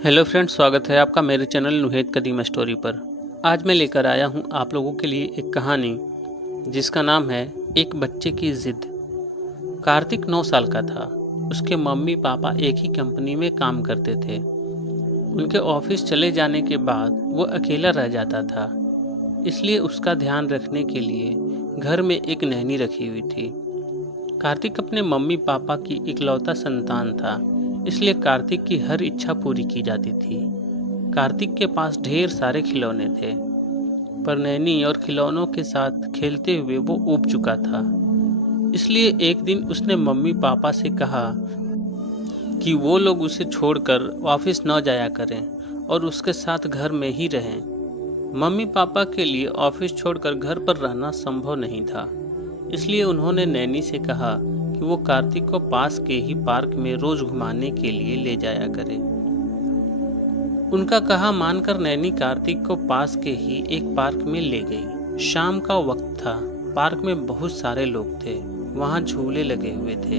Hello friends, स्वागत है आपका मेरे चैनल नुहेद कदीम स्टोरी पर। आज मैं लेकर आया हूं आप लोगों के लिए एक कहानी जिसका नाम है एक बच्चे की ज़िद। कार्तिक 9 साल का था। उसके मम्मी पापा एक ही कंपनी में काम करते थे। उनके ऑफिस चले जाने के बाद वो अकेला रह जाता था, इसलिए उसका ध्यान रखने के लिए घर में एक नैनी रखी हुई थी। कार्तिक अपने मम्मी पापा की इकलौता संतान था, इसलिए कार्तिक की हर इच्छा पूरी की जाती थी। कार्तिक के पास ढेर सारे खिलौने थे, पर नैनी और खिलौनों के साथ खेलते हुए वो ऊब चुका था। इसलिए एक दिन उसने मम्मी पापा से कहा कि वो लोग उसे छोड़कर ऑफिस न जाया करें और उसके साथ घर में ही रहें। मम्मी पापा के लिए ऑफिस छोड़कर घर पर रहना संभव नहीं था, इसलिए उन्होंने नैनी से कहा कि वो कार्तिक को पास के ही पार्क में रोज घुमाने के लिए ले जाया करे। उनका कहा मानकर नैनी कार्तिक को पास के ही एक पार्क में ले गई। शाम का वक्त था। पार्क में बहुत सारे लोग थे। वहां झूले लगे हुए थे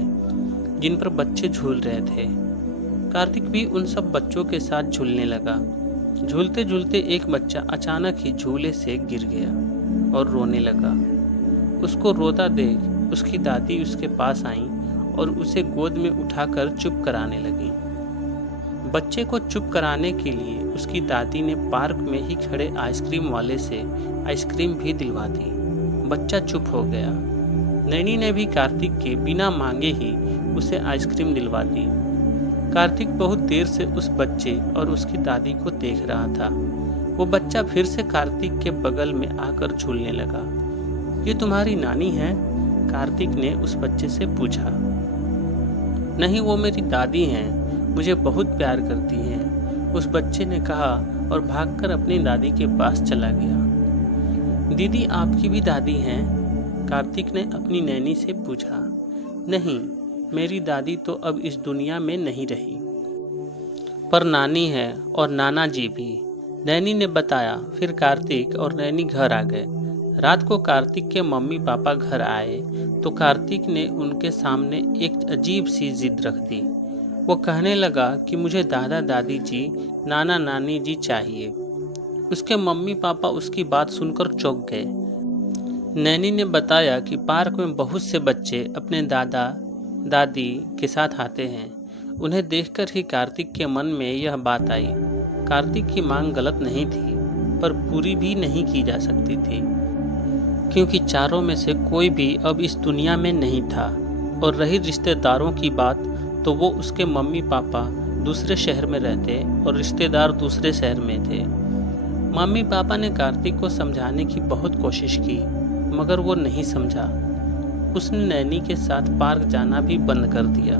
जिन पर बच्चे झूल रहे थे। कार्तिक भी उन सब बच्चों के साथ झूलने लगा। झूलते झूलते एक बच्चा अचानक ही झूले से गिर गया और रोने लगा। उसको रोता देख उसकी दादी उसके पास आई और उसे गोद में उठाकर चुप कराने लगी। बच्चे को चुप कराने के लिए उसकी दादी ने पार्क में ही खड़े आइसक्रीम वाले से आइसक्रीम भी दिलवा दी। बच्चा चुप हो गया। नैनी ने भी कार्तिक के बिना मांगे ही उसे आइसक्रीम दिलवा दी। कार्तिक बहुत देर से उस बच्चे और उसकी दादी को देख रहा था। वो बच्चा फिर से कार्तिक के बगल में आकर झूलने लगा। ये तुम्हारी नानी है? कार्तिक ने उस बच्चे से पूछा। नहीं, वो मेरी दादी हैं, मुझे बहुत प्यार करती हैं, उस बच्चे ने कहा और भागकर अपनी दादी के पास चला गया। दीदी, आपकी भी दादी हैं? कार्तिक ने अपनी नैनी से पूछा। नहीं, मेरी दादी तो अब इस दुनिया में नहीं रही, पर नानी है और नाना जी भी, नैनी ने बताया। फिर कार्तिक और नैनी घर आ गए। रात को कार्तिक के मम्मी पापा घर आए तो कार्तिक ने उनके सामने एक अजीब सी जिद रख दी। वो कहने लगा कि मुझे दादा दादी जी, नाना नानी जी चाहिए। उसके मम्मी पापा उसकी बात सुनकर चौंक गए। नैनी ने बताया कि पार्क में बहुत से बच्चे अपने दादा दादी के साथ आते हैं। उन्हें देखकर ही कार्तिक के मन में यह बात आई। कार्तिक की मांग गलत नहीं थी, पर पूरी भी नहीं की जा सकती थी, क्योंकि चारों में से कोई भी अब इस दुनिया में नहीं था। और रही रिश्तेदारों की बात, तो वो उसके मम्मी पापा दूसरे शहर में रहते और रिश्तेदार दूसरे शहर में थे। मम्मी पापा ने कार्तिक को समझाने की बहुत कोशिश की, मगर वो नहीं समझा। उसने नैनी के साथ पार्क जाना भी बंद कर दिया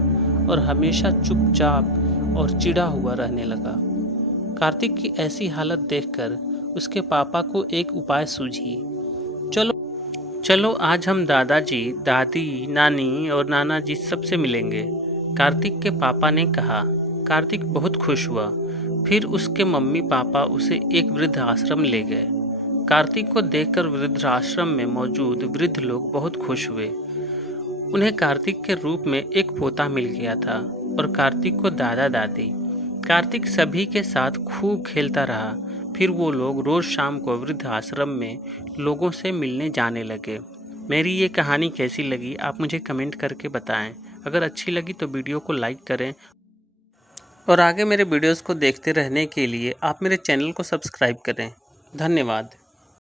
और हमेशा चुपचाप और चिढ़ा हुआ रहने लगा। कार्तिक की ऐसी हालत देखकर उसके पापा को एक उपाय सूझी। चलो आज हम दादाजी, दादी, नानी और नाना जी सबसे मिलेंगे, कार्तिक के पापा ने कहा। कार्तिक बहुत खुश हुआ। फिर उसके मम्मी पापा उसे एक वृद्ध आश्रम ले गए। कार्तिक को देखकर वृद्धाश्रम में मौजूद वृद्ध लोग बहुत खुश हुए। उन्हें कार्तिक के रूप में एक पोता मिल गया था और कार्तिक को दादा दादी। कार्तिक सभी के साथ खूब खेलता रहा। फिर वो लोग रोज शाम को वृद्ध आश्रम में लोगों से मिलने जाने लगे। मेरी ये कहानी कैसी लगी आप मुझे कमेंट करके बताएं। अगर अच्छी लगी तो वीडियो को लाइक करें और आगे मेरे वीडियोस को देखते रहने के लिए आप मेरे चैनल को सब्सक्राइब करें। धन्यवाद।